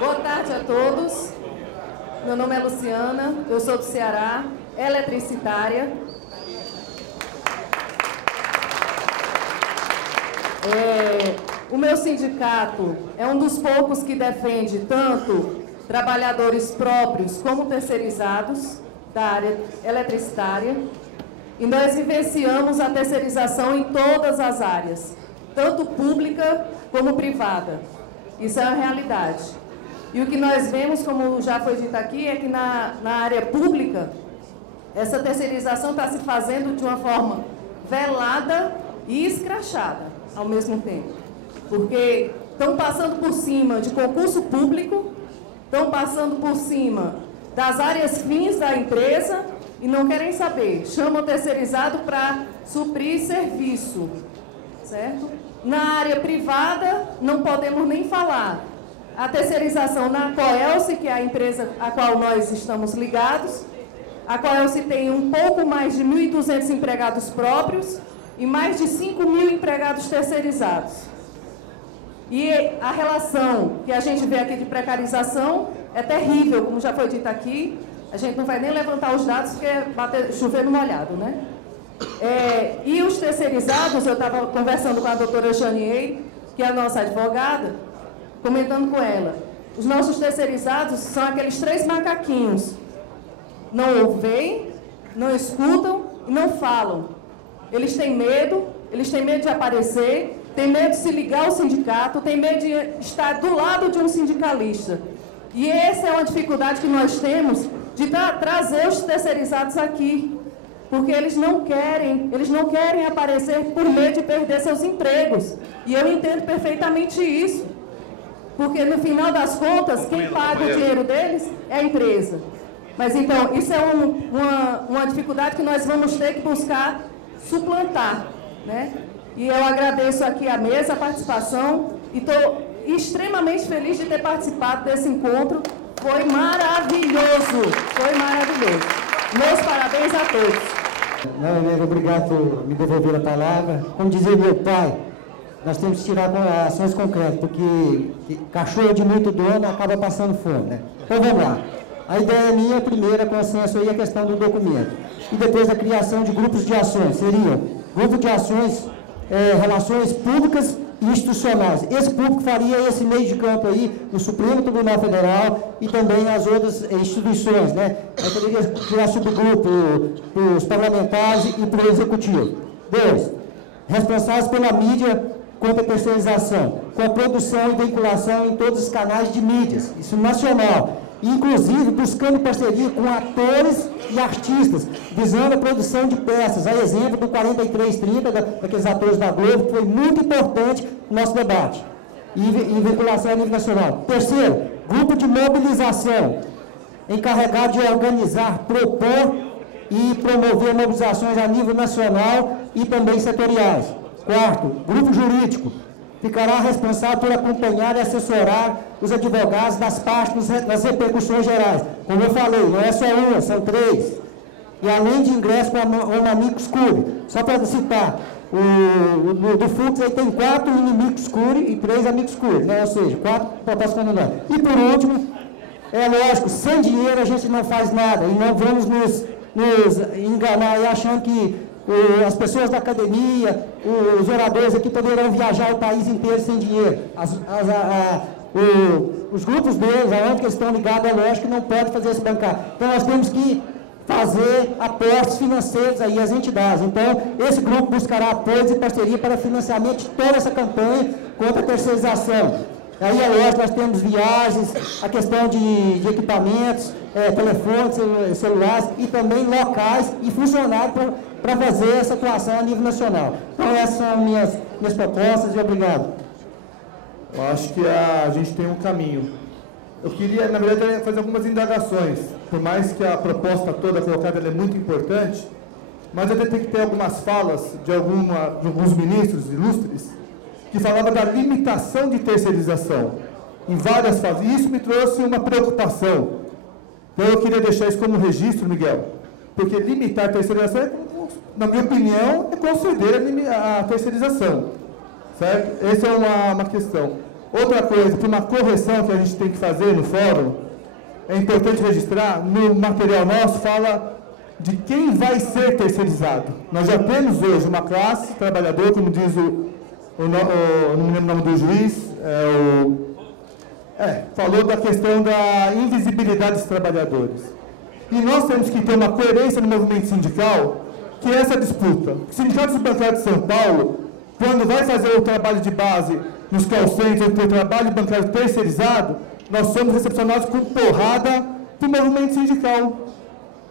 Boa tarde a todos. Meu nome é Luciana, eu sou do Ceará, eletricitária. O meu sindicato é um dos poucos que defende tanto trabalhadores próprios como terceirizados da área eletricitária. E nós vivenciamos a terceirização em todas as áreas, tanto pública como privada. Isso é uma realidade. E o que nós vemos, como já foi dito aqui, é que na área pública, essa terceirização está se fazendo de uma forma velada e escrachada ao mesmo tempo. Porque estão passando por cima de concurso público, estão passando por cima das áreas fins da empresa e não querem saber. Chamam o terceirizado para suprir serviço, certo? Na área privada, não podemos nem falar. A terceirização na Coelce, que é a empresa a qual nós estamos ligados, a Coelce tem um pouco mais de 1.200 empregados próprios e mais de 5.000 empregados terceirizados. E a relação que a gente vê aqui de precarização é terrível, como já foi dito aqui. A gente não vai nem levantar os dados porque é chover no molhado, né? E os terceirizados, eu estava conversando com a doutora Janier, que é a nossa advogada, comentando com ela, os nossos terceirizados são aqueles 3 macaquinhos. Não ouvem, não escutam e não falam. Eles têm medo de aparecer, têm medo de se ligar ao sindicato, têm medo de estar do lado de um sindicalista. E essa é uma dificuldade que nós temos de trazer os terceirizados aqui, porque eles não querem aparecer por medo de perder seus empregos. E eu entendo perfeitamente isso, porque no final das contas, quem paga o dinheiro deles é a empresa. Mas então, isso é uma dificuldade que nós vamos ter que buscar suplantar, né? E eu agradeço aqui à mesa a participação e estou extremamente feliz de ter participado desse encontro. Foi maravilhoso, foi maravilhoso. Meus parabéns a todos. Não, obrigado por me devolver a palavra. Como dizia meu pai, nós temos que tirar ações concretas, porque cachorro de muito dono acaba passando fome, né? Então vamos lá. A ideia minha, primeira, consenso aí, a questão do documento. E depois a criação de grupos de ações. Seriam grupos de ações, relações públicas e institucionais. Esse público faria esse meio de campo aí no Supremo Tribunal Federal e também as outras instituições, né? Eu poderia criar subgrupo para os parlamentares e para o Executivo. 2. Responsáveis pela mídia contra a terceirização, com a produção e vinculação em todos os canais de mídias, isso nacional. Inclusive buscando parceria com atores e artistas, visando a produção de peças, a exemplo do 4330, daqueles atores da Globo, que foi muito importante no nosso debate, e vinculação a nível nacional. 3º, grupo de mobilização, encarregado de organizar, propor e promover mobilizações a nível nacional e também setoriais. 4º, grupo jurídico, ficará responsável por acompanhar e assessorar os advogados das partes nas repercussões gerais. Como eu falei, não é só uma, são 3. E além de ingresso com o amicus curiae. Só para citar, do Fux aí tem 4 inimicus curiae e 3 amicus curiae, né? Ou seja, 4 propostas condenadas. E por último, é lógico, sem dinheiro a gente não faz nada, e não vamos nos enganar aí achando que as pessoas da academia, os oradores aqui poderão viajar o país inteiro sem dinheiro. Os grupos deles, aonde que eles estão ligados, é lógico que não pode fazer esse bancário. Então nós temos que fazer aportes financeiros aí às entidades. Então esse grupo buscará apoios e parceria para financiamento de toda essa campanha contra a terceirização. Aí é lógico, nós temos viagens, a questão de equipamentos, telefones, celulares e também locais e funcionários para fazer essa atuação a nível nacional. Então essas são minhas propostas e obrigado. Eu acho que a gente tem um caminho. Eu queria, na verdade, fazer algumas indagações, por mais que a proposta toda colocada é muito importante, mas eu tenho que ter algumas falas de alguns ministros ilustres que falavam da limitação de terceirização em várias fases. E isso me trouxe uma preocupação. Então eu queria deixar isso como registro, Miguel, porque limitar a terceirização, na minha opinião, é conceder a terceirização. Certo? Essa é uma questão. Outra coisa, que uma correção que a gente tem que fazer no fórum, é importante registrar, no material nosso fala de quem vai ser terceirizado. Nós já temos hoje uma classe trabalhadora, como diz não me lembro o nome do juiz, falou da questão da invisibilidade dos trabalhadores. E nós temos que ter uma coerência no movimento sindical, que é essa disputa. O Sindicato dos Bancários de São Paulo, quando vai fazer o trabalho de base nos call centers, o trabalho bancário terceirizado, nós somos recepcionados com porrada do movimento sindical.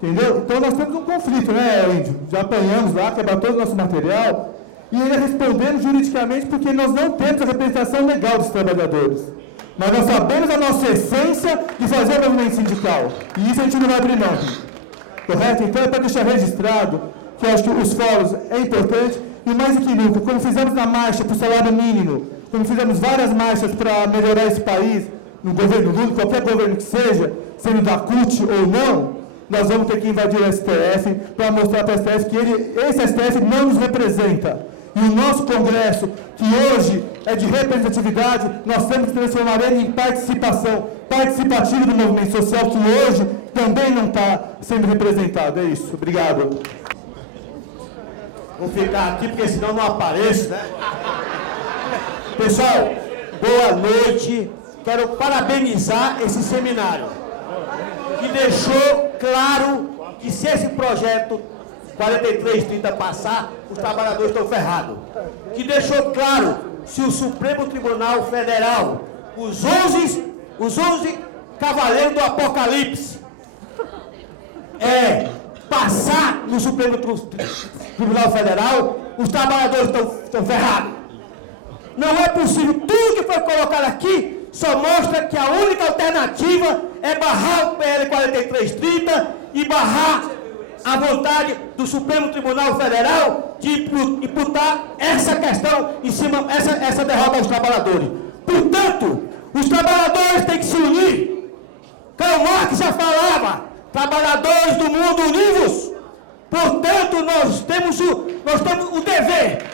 Entendeu? Então nós temos um conflito, né, Índio? Já apanhamos lá, quebramos todo o nosso material, e ele respondendo juridicamente porque nós não temos a representação legal dos trabalhadores. Mas nós sabemos a nossa essência de fazer o movimento sindical. E isso a gente não vai abrir mão. Correto? Então é para deixar registrado que eu acho que os fóruns é importante, e mais do que nunca, como fizemos na marcha para o salário mínimo, como fizemos várias marchas para melhorar esse país, no governo Lula, qualquer governo que seja, sendo da CUT ou não, nós vamos ter que invadir o STF para mostrar para o STF que esse STF não nos representa. E o nosso Congresso, que hoje é de representatividade, nós temos que transformar ele em participação, participativa do movimento social, que hoje também não está sendo representado. É isso. Obrigado. Vou ficar aqui, porque senão não apareço, né? Pessoal, boa noite. Quero parabenizar esse seminário, que deixou claro que se esse projeto 4330 passar, os trabalhadores estão ferrados. Que deixou claro, se o Supremo Tribunal Federal, os 11 cavaleiros do Apocalipse, passar no Supremo Tribunal Federal, os trabalhadores estão ferrados. Não é possível. Tudo que foi colocado aqui só mostra que a única alternativa é barrar o PL 4330 e barrar a vontade do Supremo Tribunal Federal de imputar essa questão em cima, essa derrota aos trabalhadores. Portanto, os trabalhadores têm que se unir. Karl Marx já falava, trabalhadores do mundo univos. Portanto, nós temos o dever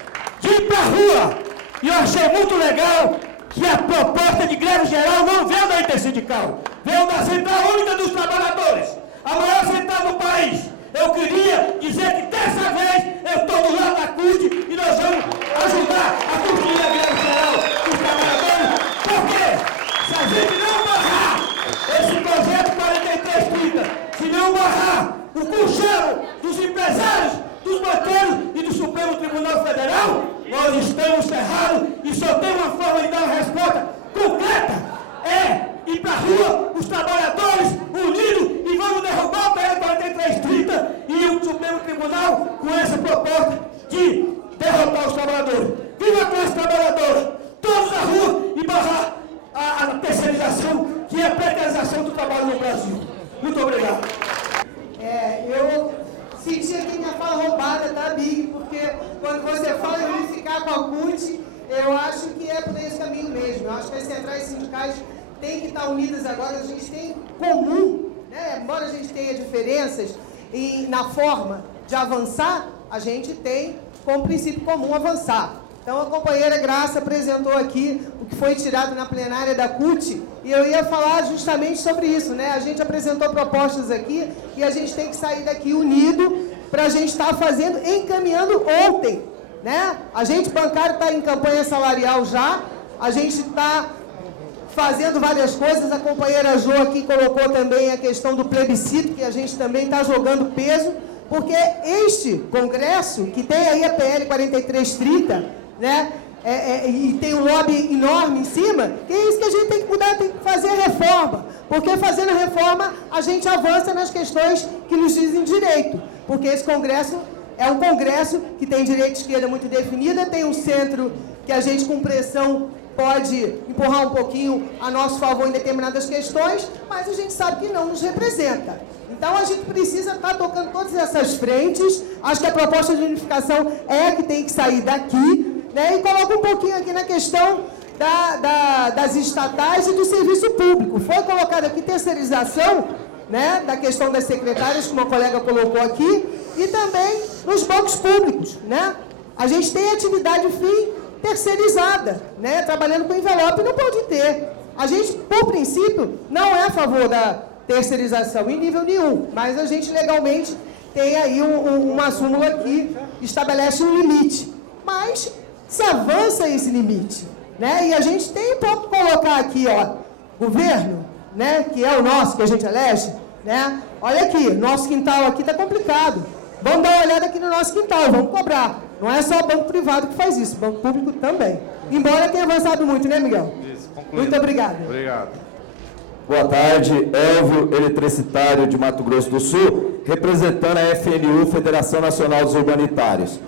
de ir para a rua. E eu achei muito legal que a proposta de greve geral não veio da Intersindical, veio da Central Única dos Trabalhadores, a maior central do país. Eu queria dizer que dessa vez eu estou do lado da CUT e nós vamos ajudar a construir a greve geral dos trabalhadores, porque se a gente não barrar esse projeto 4330, se não barrar o conchavo dos empresários, dos banqueiros e do Supremo Tribunal Federal, nós estamos ferrados e só tem uma forma de dar uma resposta concreta, ir para a rua, os trabalhadores unidos, e vamos derrubar o PL 4330 e o Supremo Tribunal com essa proposta de derrotar os trabalhadores. Viva a classe trabalhadora! Todos à rua e barrar a terceirização, que é a precarização do trabalho no Brasil. Muito obrigado. Eu senti aqui minha fala roubada, tá, Big? Porque quando você fala em unificar com a CUT, eu acho que é por esse caminho mesmo. Eu acho que as centrais sindicais têm que estar unidas agora. A gente tem comum, né? Embora a gente tenha diferenças na forma de avançar, a gente tem como princípio comum avançar. Então a companheira Graça apresentou aqui o que foi tirado na plenária da CUT, e eu ia falar justamente sobre isso, né? A gente apresentou propostas aqui e a gente tem que sair daqui unido para a gente estar fazendo, encaminhando ontem, né? A gente bancário está em campanha salarial já, a gente está fazendo várias coisas, a companheira Jo aqui colocou também a questão do plebiscito, que a gente também está jogando peso, porque este Congresso, que tem aí a PL 4330, né? E tem um lobby enorme em cima, que é isso que a gente tem que mudar, tem que fazer a reforma, porque fazendo a reforma a gente avança nas questões que nos dizem direito, porque esse Congresso é um Congresso que tem direita e esquerda muito definida, tem um centro que a gente com pressão pode empurrar um pouquinho a nosso favor em determinadas questões, mas a gente sabe que não nos representa. Então, a gente precisa estar tocando todas essas frentes. Acho que a proposta de unificação é a que tem que sair daqui, né? E coloca um pouquinho aqui na questão das estatais e do serviço público. Foi colocada aqui terceirização, né, da questão das secretárias, como a colega colocou aqui, e também nos bancos públicos, né? A gente tem atividade fim terceirizada, né? Trabalhando com envelope, não pode ter. A gente, por princípio, não é a favor da terceirização em nível nenhum, mas a gente legalmente tem aí uma súmula que estabelece um limite. Mas se avança esse limite, né? E a gente tem para colocar aqui, ó, governo, né? Que é o nosso, que a gente elege, né? Olha aqui, nosso quintal aqui está complicado. Vamos dar uma olhada aqui no nosso quintal, vamos cobrar. Não é só o banco privado que faz isso, o banco público também. Embora tenha avançado muito, né, Miguel? Isso, muito obrigado. Obrigado. Boa tarde, Elvio, eletricitário de Mato Grosso do Sul, representando a FNU, Federação Nacional dos Urbanitários.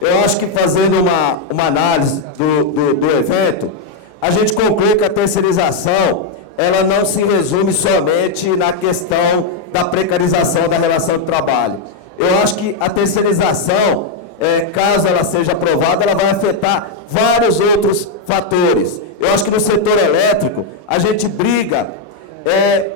Eu acho que fazendo uma análise do evento, a gente conclui que a terceirização, ela não se resume somente na questão da precarização da relação de trabalho. Eu acho que a terceirização, caso ela seja aprovada, ela vai afetar vários outros fatores. Eu acho que no setor elétrico, a gente briga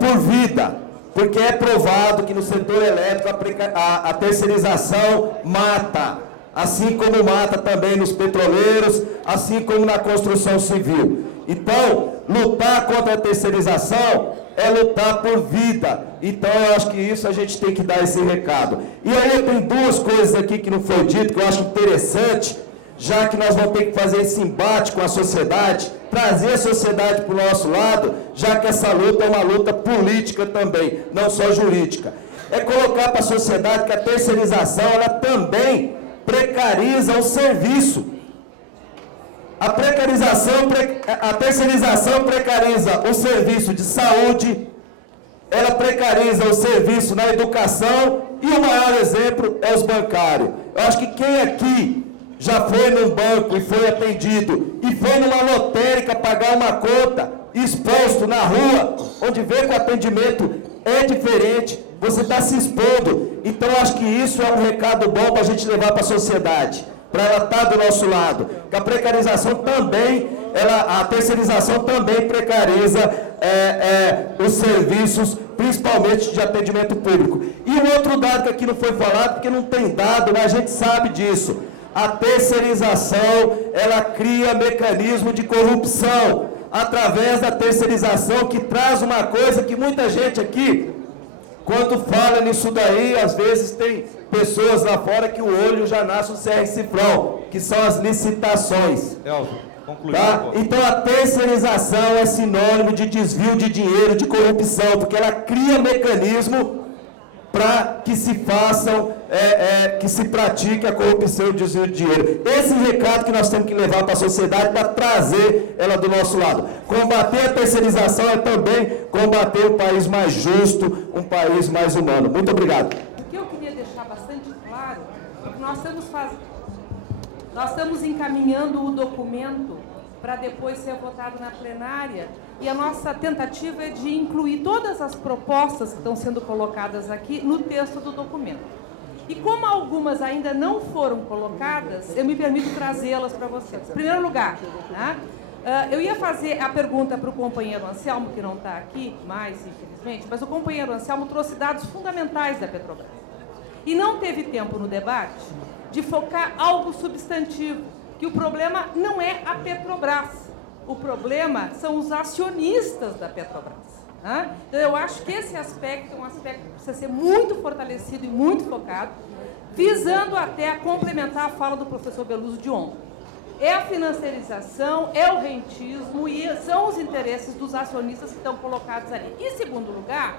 por vida, porque é provado que no setor elétrico a terceirização mata, assim como mata também nos petroleiros, assim como na construção civil. Então, lutar contra a terceirização é lutar por vida. Então, eu acho que isso a gente tem que dar esse recado. E aí tem duas coisas aqui que não foi dito, que eu acho interessante, já que nós vamos ter que fazer esse embate com a sociedade, trazer a sociedade para o nosso lado, já que essa luta é uma luta política também, não só jurídica. É colocar para a sociedade que a terceirização, ela também precariza o serviço. A terceirização precariza o serviço de saúde, ela precariza o serviço na educação e o maior exemplo é os bancários. Eu acho que quem aqui já foi num banco e foi atendido e foi numa lotérica pagar uma conta exposto na rua, onde vê que o atendimento é diferente, você está se expondo. Então, eu acho que isso é um recado bom para a gente levar para a sociedade, para ela estar do nosso lado. Que a precarização também, a terceirização também precariza os serviços, principalmente de atendimento público. E um outro dado que aqui não foi falado, porque não tem dado, mas a gente sabe disso. A terceirização, ela cria mecanismo de corrupção, através da terceirização, que traz uma coisa que muita gente aqui, quando fala nisso daí, às vezes tem pessoas lá fora que o olho já nasce um CR cifrão, que são as licitações. Elvio, conclui. Tá? Então a terceirização é sinônimo de desvio de dinheiro, de corrupção, porque ela cria mecanismo para que se façam, que se pratique a corrupção e o desvio de dinheiro. Esse recado que nós temos que levar para a sociedade para trazer ela do nosso lado. Combater a terceirização é também combater um país mais justo, um país mais humano. Muito obrigado. O que eu queria deixar bastante claro é que nós estamos encaminhando o documento para depois ser votado na plenária, e a nossa tentativa é de incluir todas as propostas que estão sendo colocadas aqui no texto do documento. E como algumas ainda não foram colocadas, eu me permito trazê-las para vocês. Em primeiro lugar, né, eu ia fazer a pergunta para o companheiro Anselmo, que não está aqui mais, infelizmente, mas o companheiro Anselmo trouxe dados fundamentais da Petrobras. E não teve tempo no debate de focar algo substantivo, que o problema não é a Petrobras. O problema são os acionistas da Petrobras. Né? Então, eu acho que esse aspecto é um aspecto que precisa ser muito fortalecido e muito focado, visando até a complementar a fala do professor Beluso de ontem. É a financiarização, é o rentismo e são os interesses dos acionistas que estão colocados ali. E, em segundo lugar,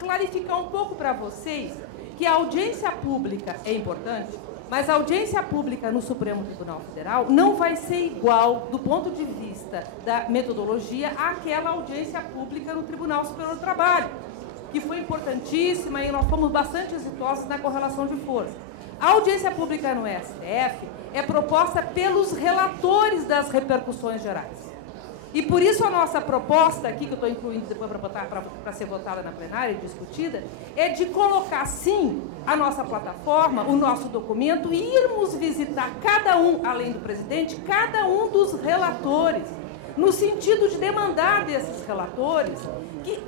clarificar um pouco para vocês que a audiência pública é importante, mas a audiência pública no Supremo Tribunal Federal não vai ser igual, do ponto de vista da metodologia, àquela audiência pública no Tribunal Superior do Trabalho, que foi importantíssima e nós fomos bastante exitosos na correlação de força. A audiência pública no STF é proposta pelos relatores das repercussões gerais. E por isso a nossa proposta aqui, que eu estou incluindo depois para ser votada na plenária e discutida, é de colocar, sim, a nossa plataforma, o nosso documento, e irmos visitar cada um, além do presidente, cada um dos relatores, no sentido de demandar desses relatores que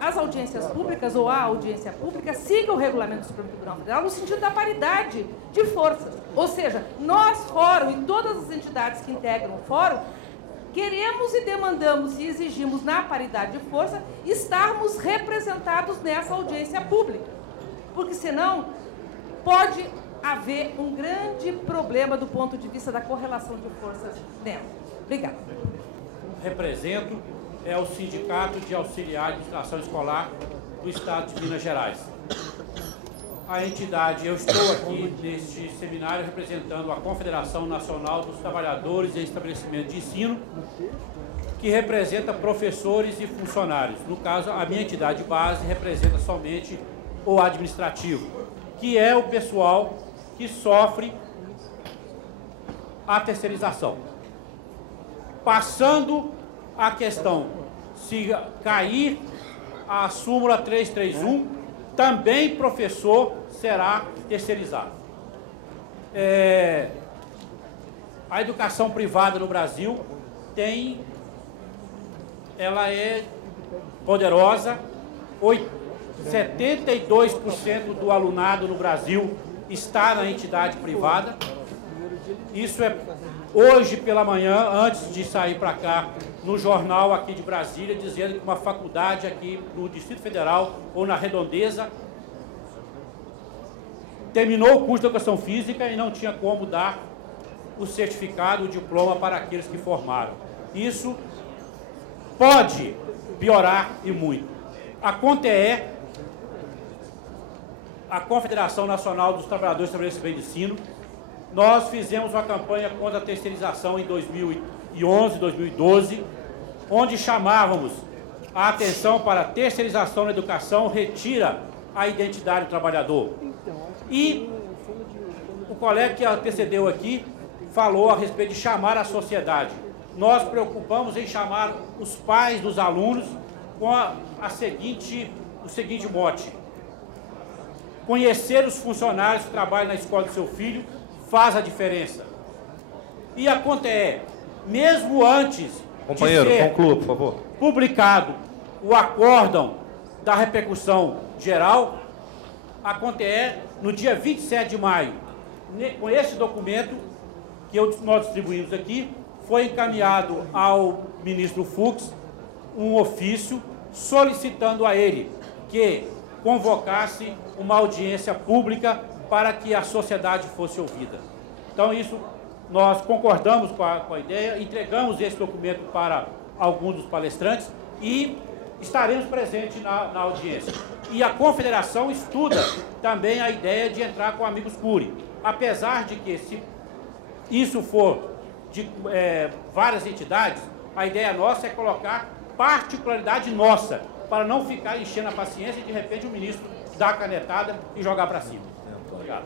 as audiências públicas ou a audiência pública siga o regulamento do Supremo Tribunal Federal no sentido da paridade de forças. Ou seja, nós, fórum, e todas as entidades que integram o fórum, queremos e demandamos e exigimos, na paridade de força, estarmos representados nessa audiência pública. Porque, senão, pode haver um grande problema do ponto de vista da correlação de forças nela. Obrigada. Represento o Sindicato de Auxiliares de Administração Escolar do Estado de Minas Gerais. A entidade, eu estou aqui neste seminário representando a Confederação Nacional dos Trabalhadores em Estabelecimento de Ensino, que representa professores e funcionários. No caso, a minha entidade base representa somente o administrativo, que é o pessoal que sofre a terceirização. Passando a questão, se cair a súmula 331, também professor será terceirizado. A educação privada no Brasil ela é poderosa, 72% do alunado no Brasil está na entidade privada. Isso é hoje pela manhã, antes de sair para cá, no jornal aqui de Brasília, dizendo que uma faculdade aqui no Distrito Federal ou na Redondeza terminou o curso de educação física e não tinha como dar o certificado, o diploma para aqueles que formaram. Isso pode piorar e muito. A CONTEE, a Confederação Nacional dos Trabalhadores de Estabelecimento de Ensino, nós fizemos uma campanha contra a terceirização em 2011, 2012, onde chamávamos a atenção para a terceirização na educação, retira a identidade do trabalhador. E o colega que antecedeu aqui falou a respeito de chamar a sociedade. Nós preocupamos em chamar os pais dos alunos com o seguinte mote: conhecer os funcionários que trabalham na escola do seu filho faz a diferença. E a CONTEE, mesmo antes de ser conclua, por favor, publicado o acórdão da repercussão geral, a CONTEE, no dia 27 de maio, com esse documento que nós distribuímos aqui, foi encaminhado ao ministro Fux um ofício solicitando a ele que convocasse uma audiência pública para que a sociedade fosse ouvida. Então, isso, nós concordamos com a ideia, entregamos esse documento para alguns dos palestrantes e estaremos presentes na audiência. E a Confederação estuda também a ideia de entrar com amigos curi. Apesar de que, se isso for de várias entidades, a ideia nossa é colocar particularidade nossa, para não ficar enchendo a paciência e, de repente, o ministro dar a canetada e jogar para cima. Obrigado.